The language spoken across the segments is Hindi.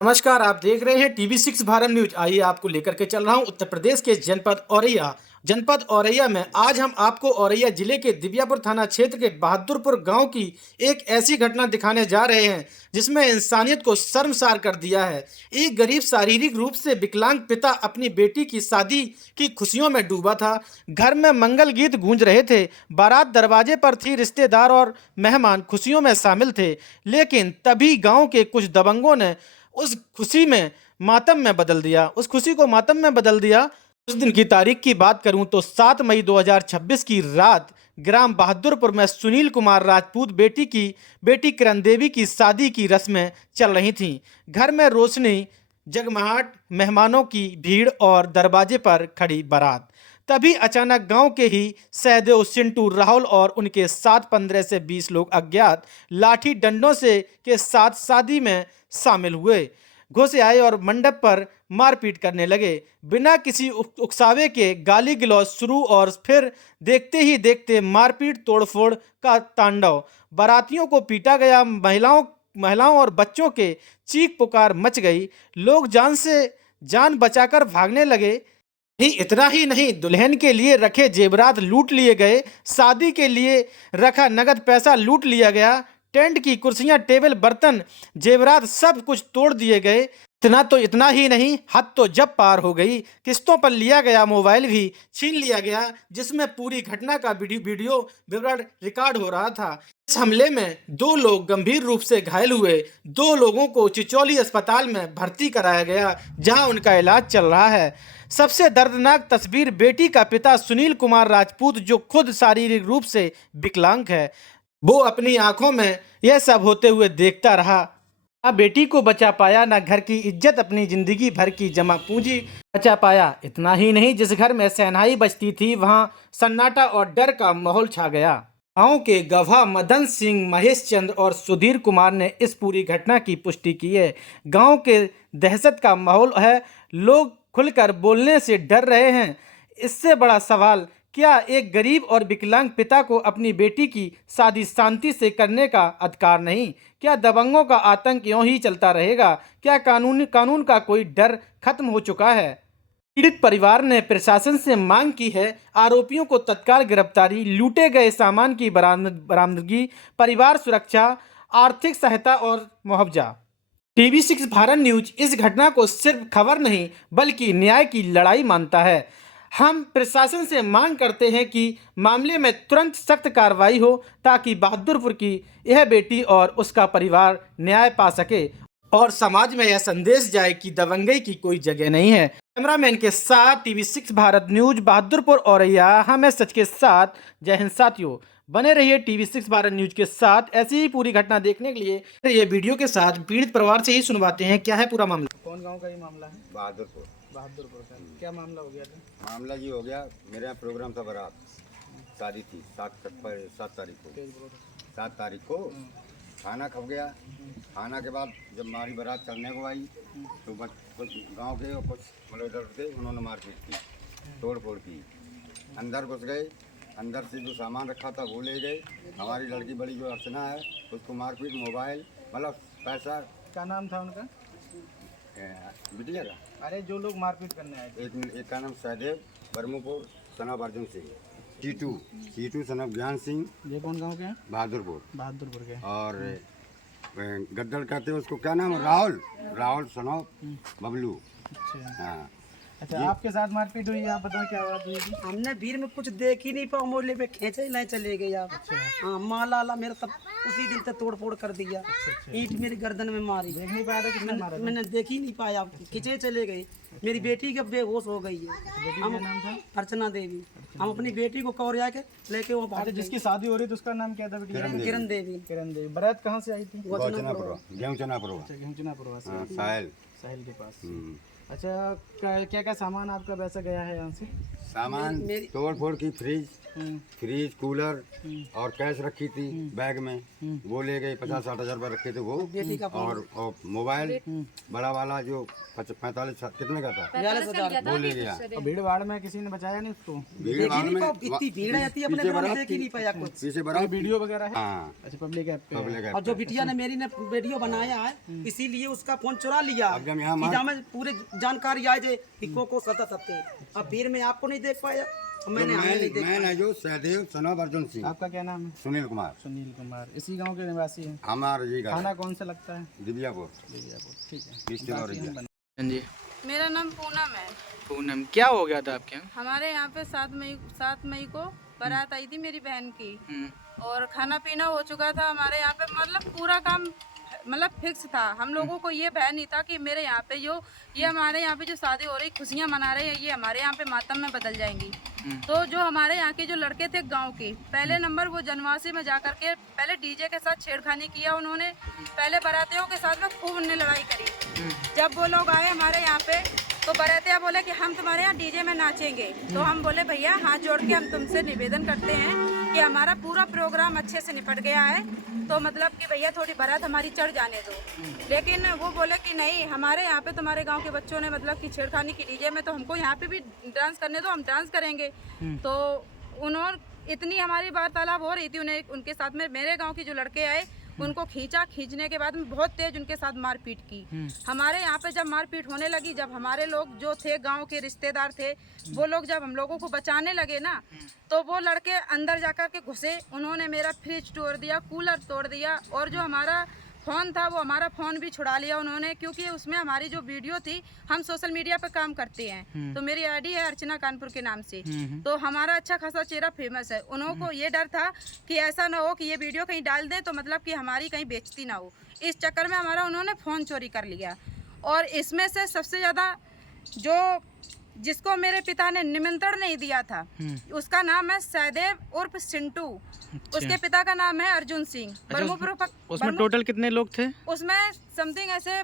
नमस्कार, आप देख रहे हैं टीवी 6 भारत न्यूज। आइए आपको लेकर के चल रहा हूं उत्तर प्रदेश के जनपद औरैया में। आज हम आपको औरैया जिले के दिव्यापुर थाना क्षेत्र के बहादुरपुर गांव की एक ऐसी घटना दिखाने जा रहे हैं जिसमें इंसानियत को शर्मसार कर दिया है। एक गरीब शारीरिक रूप से विकलांग पिता अपनी बेटी की शादी की खुशियों में डूबा था। घर में मंगल गीत गूंज रहे थे, बारात दरवाजे पर थी, रिश्तेदार और मेहमान खुशियों में शामिल थे। लेकिन तभी गांव के कुछ दबंगों ने उस खुशी में मातम में बदल दिया उस खुशी को मातम में बदल दिया। उस दिन की तारीख की बात करूं तो 7 मई 2026 की रात ग्राम बहादुरपुर में सुनील कुमार राजपूत बेटी किरण देवी की शादी की रस्में चल रही थीं। घर में रोशनी, जगमगाहट, मेहमानों की भीड़ और दरवाजे पर खड़ी बारात। तभी अचानक गांव के ही सहदेव, चिंटू, राहुल और उनके साथ 15 से 20 लोग अज्ञात लाठी डंडों से के साथ शादी में शामिल हुए। घुसे आए और मंडप पर मारपीट करने लगे। बिना किसी उकसावे के गाली गलौज शुरू और फिर देखते ही देखते मारपीट तोड़फोड़ का तांडव। बारातियों को पीटा गया। महिलाओं और बच्चों के चीख पुकार मच गई। लोग जान बचाकर भागने लगे। इतना ही नहीं, दुल्हन के लिए रखे जेवरात लूट लिए गए। शादी के लिए रखा नगद पैसा लूट लिया गया। टेंट की कुर्सियां, टेबल, बर्तन, जेवरात सब कुछ तोड़ दिए गए। इतना ही नहीं, हद तो जब पार हो गई। किस्तों पर लिया गया मोबाइल भी छीन लिया गया जिसमें पूरी घटना का वीडियो विवरण रिकॉर्ड हो रहा था। इस हमले में 2 लोग गंभीर रूप से घायल हुए। 2 लोगों को चिचौली अस्पताल में भर्ती कराया गया जहां उनका इलाज चल रहा है। सबसे दर्दनाक तस्वीर बेटी का पिता सुनील कुमार राजपूत, जो खुद शारीरिक रूप से विकलांग है, वो अपनी आंखों में यह सब होते हुए देखता रहा। ना बेटी को बचा पाया, ना घर की इज्जत, अपनी जिंदगी भर की जमा पूंजी बचा पाया। इतना ही नहीं, जिस घर में शहनाई बजती थी वहां सन्नाटा और डर का माहौल छा गया। गांव के गवाह मदन सिंह, महेश चंद्र और सुधीर कुमार ने इस पूरी घटना की पुष्टि की है। गांव के दहशत का माहौल है। लोग खुलकर बोलने से डर रहे हैं। इससे बड़ा सवाल, क्या एक गरीब और विकलांग पिता को अपनी बेटी की शादी शांति से करने का अधिकार नहीं? क्या दबंगों का आतंक यूं ही चलता रहेगा? क्या कानून का कोई डर खत्म हो चुका है? पीड़ित परिवार ने प्रशासन से मांग की है आरोपियों को तत्काल गिरफ्तारी, लूटे गए सामान की बरामदगी, परिवार सुरक्षा, आर्थिक सहायता और मुआवजा। टीवी 6 भारत न्यूज इस घटना को सिर्फ खबर नहीं बल्कि न्याय की लड़ाई मानता है। हम प्रशासन से मांग करते हैं कि मामले में तुरंत सख्त कार्रवाई हो ताकि बहादुरपुर की यह बेटी और उसका परिवार न्याय पा सके और समाज में यह संदेश जाए कि दबंगई की कोई जगह नहीं है। कैमरामैन के साथ टीवी 6 भारत न्यूज, बहादुरपुर औरैया, हमें सच के साथ। जय हिंद साथियों, बने रहिए टीवी 6 भारत न्यूज के साथ। ऐसी ही पूरी घटना देखने के लिए ये वीडियो के साथ पीड़ित परिवार से ही सुनवाते हैं क्या है पूरा मामला। कौन गांव का ये मामला है? बहादुरपुर। बहादुरपुर का। क्या मामला हो गया था? मामला ये हो गया, मेरे यहाँ प्रोग्राम था, बारात शादी थी 7 तारीख को। 7 तारीख को खाना खप गया। खाना के बाद जब हमारी बारात चलने को आई तो कुछ गांव के और कुछ मतलब इधर थे, उन्होंने मारपीट की, तोड़ फोड़ की। अंदर घुस गए। अंदर से जो सामान रखा था वो ले गए। हमारी लड़की बड़ी जो अर्चना है उसको मारपीट, मोबाइल, मतलब पैसा। क्या नाम था उनका? बिटिया का। अरे जो लोग मारपीट करने आए थे। एक का नाम सहदेव, बरमुपुर, सनब अर्जुन सिंह, चीटू सनब ज्ञान सिंह। ये कौन गांव के हैं? बहादुरपुर के। और गद्दड़ कहते हैं उसको, क्या नाम है, राहुल सनब बबलू। अच्छा हाँ। अच्छा, आपके साथ मारपीट हुई, आप बताओ क्या बात हुई थी? हमने भीड़ में कुछ देख ही नहीं पाया, मोहल्ले पे खींचे नहीं चले गए आप। हाँ, माला ला मेरा तब उसी दिन तक तोड़ फोड़ कर दिया। ईंट मेरी गर्दन में मारी। देख नहीं पाया था किसने मारा था? मैंने देख ही नहीं पाया, खींचे चले गए। मेरी बेटी का बेहोश हो गई है। बेटी का नाम था? अर्चना देवी। हम अपनी बेटी को कौरिया के लेके वो भाग अच्छा, जिसकी शादी हो रही थी उसका नाम क्या था बेटी? किरण देवी। किरण देवी। बारात कहाँ से आई थी? गेहूँचनापुर। अच्छा, घेंचनापुर से। साहिल साहिल के पास। अच्छा, क्या क्या सामान आपका वैसा गया है यहाँ से? सामान मेरी- तोड़ फोड़ की फ्रिज कूलर और कैश रखी थी बैग में, वो ले गए। 50-60 हजार रुपये रखे थे वो। बेटी का और मोबाइल बड़ा वाला जो 45 कितने का था 42,000 वो ले गया। और भीड़ भाड़ में किसी ने बचाया नहीं उसको? भीड़ भाड़ में इतनी भीड़ रहती है अपने पीछे गाँव में, बारात देख ही नहीं पाया कुछ। पीछे बारात वीडियो वगैरह है? हाँ अच्छा, पब्लिक ऐप पे है। पब्लिक और जो बिटिया ने मेरी ने वीडियो बनाया है, इसीलिए उसका फोन चुरा लिया अब जब यहाँ कि जहाँ में पूरे जानकारी आ जाए कि को सता सकते। अब भीड़ में आपको नहीं देख पाया, मैंने हमें नहीं देख मैं जो सहदेव सनोब अर्जुन सिंह, आपका क्या नाम है? सुनील कुमार, सुनील कुमार। इसी गांव के निवासी हैं। हमारा जी खाना कौन सा लगता है? दिव्यापुर ठीक है। डिस्ट्रिक्ट औरैया। हाँ जी। मेरा नाम पूनम है। पूनम, क्या हो गया था आपके यहाँ? हमारे यहाँ पे 7 मई को बारात आई थी मेरी बहन की, हम्म, और खाना पीना हो चुका था हमारे यहाँ पे, मतलब पूरा काम मतलब फिक्स था। हम लोगों को ये भय नहीं था कि मेरे यहाँ पे ये हमारे यहाँ पे जो शादी हो रही, खुशियाँ मना रहे हैं, ये हमारे यहाँ पे मातम में बदल जाएंगी। तो जो हमारे यहाँ के जो लड़के थे गांव के, पहले नंबर वो जनवासी में जा करके पहले डीजे के साथ छेड़खानी किया उन्होंने। पहले बारातियों के साथ में खूब उन्होंने लड़ाई करी। जब वो लोग आए हमारे यहाँ पे तो बारातिया बोले कि हम तुम्हारे यहाँ डीजे में नाचेंगे। तो हम बोले भैया हाथ जोड़ के हम तुमसे निवेदन करते हैं कि हमारा पूरा प्रोग्राम अच्छे से निपट गया है, तो मतलब कि भैया थोड़ी बारात हमारी चढ़ जाने दो। लेकिन वो बोले कि नहीं, हमारे यहाँ पे तुम्हारे गांव के बच्चों ने मतलब कि छेड़खानी की डीजे में, तो हमको यहाँ पे भी डांस करने दो, हम डांस करेंगे। तो उन्होंने इतनी हमारी वार्तालाप हो रही थी, उन्हें उनके साथ में मेरे गाँव के जो लड़के आए उनको खींचने के बाद में बहुत तेज उनके साथ मारपीट की। हमारे यहाँ पे जब मारपीट होने लगी, जब हमारे लोग जो थे गांव के रिश्तेदार थे, वो लोग जब हम लोगों को बचाने लगे ना, तो वो लड़के अंदर जाकर के घुसे। उन्होंने मेरा फ्रिज तोड़ दिया, कूलर तोड़ दिया, और जो हमारा फ़ोन था वो हमारा फ़ोन भी छुड़ा लिया उन्होंने, क्योंकि उसमें हमारी जो वीडियो थी, हम सोशल मीडिया पे काम करते हैं, तो मेरी आईडी है अर्चना कानपुर के नाम से, तो हमारा अच्छा खासा चेहरा फेमस है। उन्होंने ये डर था कि ऐसा ना हो कि ये वीडियो कहीं डाल दें तो मतलब कि हमारी कहीं बेइज्जती ना हो, इस चक्कर में हमारा उन्होंने फ़ोन चोरी कर लिया। और इसमें से सबसे ज़्यादा जो जिसको मेरे पिता ने निमंत्रण नहीं दिया था, उसका नाम है सहदेव उर्फ सिंटू। उसके पिता का नाम है अर्जुन सिंह। उसमें टोटल कितने लोग थे? उसमें समथिंग ऐसे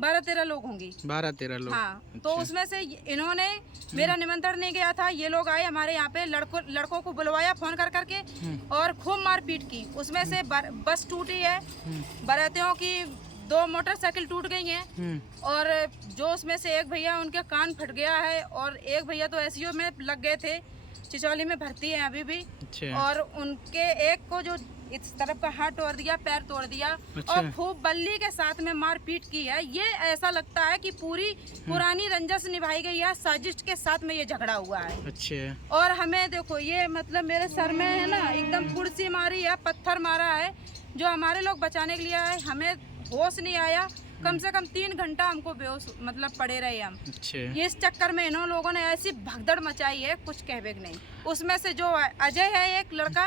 12-13 लोग होंगे। 12-13 लोग। हाँ, तो उसमें से इन्होंने मेरा निमंत्रण नहीं गया था, ये लोग आए हमारे यहाँ पे, लड़कों को बुलवाया फोन कर करके और खूब मारपीट की। उसमें से बस टूटी है, बारातियों की 2 मोटरसाइकिल टूट गई हैं, और जो उसमें से एक भैया उनके कान फट गया है, और एक भैया तो एसयू में लग गए थे, चिचौली में भर्ती है अभी भी। और उनके एक को जो इस तरफ का हाथ तोड़ दिया, पैर तोड़ दिया, और खूब बल्ली के साथ में मारपीट की है। ये ऐसा लगता है कि पूरी पुरानी रंजस निभाई गई है, साजिश के साथ में ये झगड़ा हुआ है। अच्छा। और हमें देखो, ये मतलब मेरे सर में है ना, एकदम कुर्सी मारी है, पत्थर मारा है, जो हमारे लोग बचाने के लिए आए, हमें होश नहीं आया। कम से कम 3 घंटा हमको बेहोश मतलब पड़े रहे हम। ये इस चक्कर में इन लोगों ने ऐसी भगदड़ मचाई है, कुछ कहवे नहीं। उसमें से जो अजय है एक लड़का,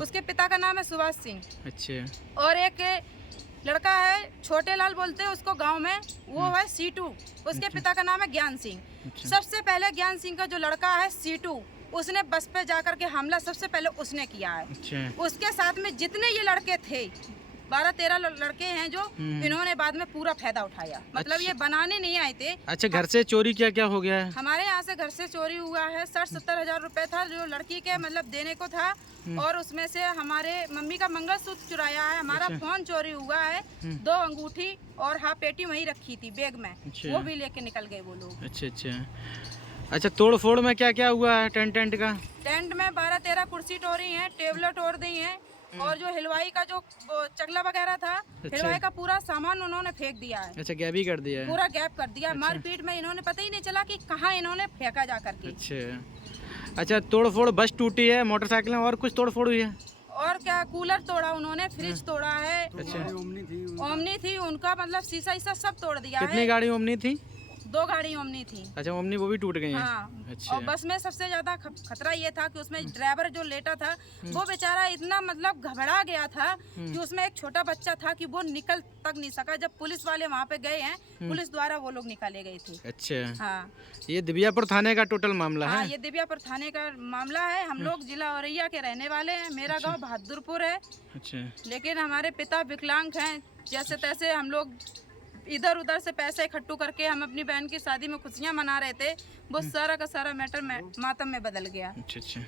उसके पिता का नाम है सुभाष सिंह। अच्छा। और एक लड़का है छोटे लाल बोलते हैं उसको गांव में, वो है सीटू, उसके पिता का नाम है ज्ञान सिंह। सबसे पहले ज्ञान सिंह का जो लड़का है सीटू, उसने बस पे जाकर के हमला सबसे पहले उसने किया है। उसके साथ में जितने ये लड़के थे, 12-13 लड़के हैं, जो इन्होंने बाद में पूरा फायदा उठाया। मतलब ये बनाने नहीं आए थे। अच्छा, घर से चोरी क्या क्या हो गया है? हमारे यहाँ से घर से चोरी हुआ है 60-70 हजार रुपए था, जो लड़की के मतलब देने को था, और उसमें से हमारे मम्मी का मंगलसूत्र चुराया है, हमारा फोन चोरी हुआ है, 2 अंगूठी और हाफ पेटी वहीं रखी थी बैग में, वो भी लेके निकल गए वो लोग। अच्छा, तोड़ फोड़ में क्या क्या हुआ है? टेंट का? टेंट में 12-13 कुर्सी तोड़ी हैं, टेबलें तोड़ दी हैं, और जो हलवाई का जो चकला वगैरह था, हलवाई का पूरा सामान उन्होंने फेंक दिया है। अच्छा, गैप ही कर दिया है? पूरा गैप कर दिया। मारपीट में इन्होंने पता ही नहीं चला कि कहाँ इन्होंने फेंका जा करके। अच्छा, तोड़ फोड़ बस टूटी है, मोटरसाइकिल और कुछ तोड़ फोड़ हुई है? और क्या, कूलर तोड़ा उन्होंने, फ्रिज तोड़ा है। अच्छा। ओमनी थी उनका, मतलब शीशा सब तोड़ दिया है। कितनी गाड़ी ओमनी थी? 2 गाड़ी ओमनी थी। अच्छा, ओमनी वो भी टूट गई है? हाँ। अच्छा। और बस में सबसे ज्यादा खतरा ये था कि उसमें ड्राइवर जो लेटा था, वो बेचारा इतना मतलब घबरा गया था कि उसमें एक छोटा बच्चा था कि वो निकल तक नहीं सका। जब पुलिस वाले वहाँ पे गए हैं, पुलिस द्वारा वो लोग निकाले गए थे। अच्छा। हाँ, ये दिव्यापुर थाने का टोटल मामला है? हाँ, ये दिव्यापुर थाने का मामला है। हम लोग जिला औरैया के रहने वाले हैं। मेरा गाँव बहादुरपुर है। अच्छा। लेकिन हमारे पिता विकलांग हैं, जैसे तैसे हम लोग इधर उधर से पैसे इकट्ठू करके हम अपनी बहन की शादी में खुशियाँ मना रहे थे, वो सारा का सारा मैटर मातम में बदल गया। अच्छा अच्छा।